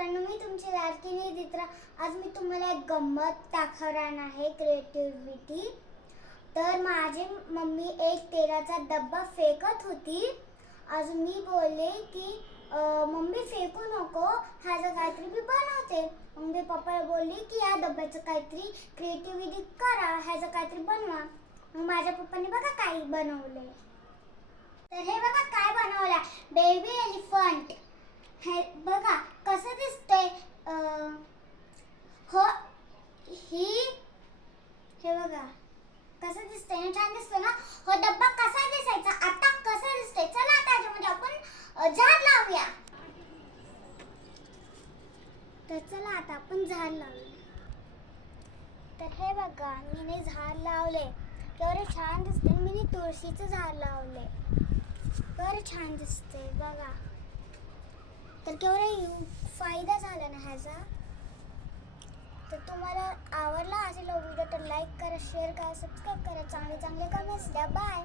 मित्रांनो, मी तुमची लाडकी निधित्रा. आज मी तुम्हाला एक गंमत दाखवणार आहे, क्रिएटिव्हिटी. तर माझी मम्मी एक तेलाचा डब्बा फेकत होती. आज मी बोलले की मम्मी फेकू नको, ह्याचं काहीतरी मी बनवते. मग मी पप्पाला बोलली की या डब्याचं काहीतरी क्रिएटिव्हिटी करा, ह्याचं काहीतरी बनवा. मग माझ्या पप्पाने बघा काय बनवले. तर हे बघा काय बनवलंय, बेबी एलिफंट. हे बघा कसं दिसतंय. हो हे बघा कसं दिसतंय ना, छान दिसतो ना. हो डब्बा कसा दिसायचा, आता कसं दिसतंय. चला आता त्याच्यामध्ये आपण झाड लावूया. तर चला आता आपण झाड लावूया. तर हे बघा मी झाड लावले, केवढे छान दिसते. मी तुळशीचं झाड लावले, बरं छान दिसते बघा. तर केवढा फायदा झाला ना ह्याचा. तर तुम्हाला आवडला असेल व्हिडिओ तर लाईक करा, शेअर करा, सबस्क्राईब करा, चांगले चांगले कमेंट्स द्या. बाय.